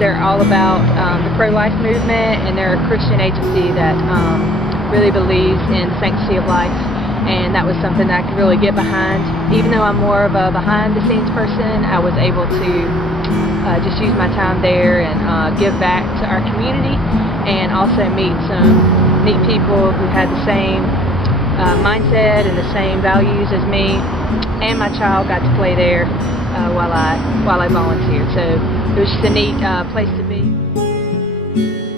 they're all about the pro-life movement, and they're a Christian agency that really believes in the sanctity of life, and that was something that I could really get behind. Even though I'm more of a behind-the-scenes person, I was able to just use my time there and give back to our community, and also meet some neat people who had the same mindset and the same values as me. And my child got to play there while I volunteered, so it was just a neat place to be.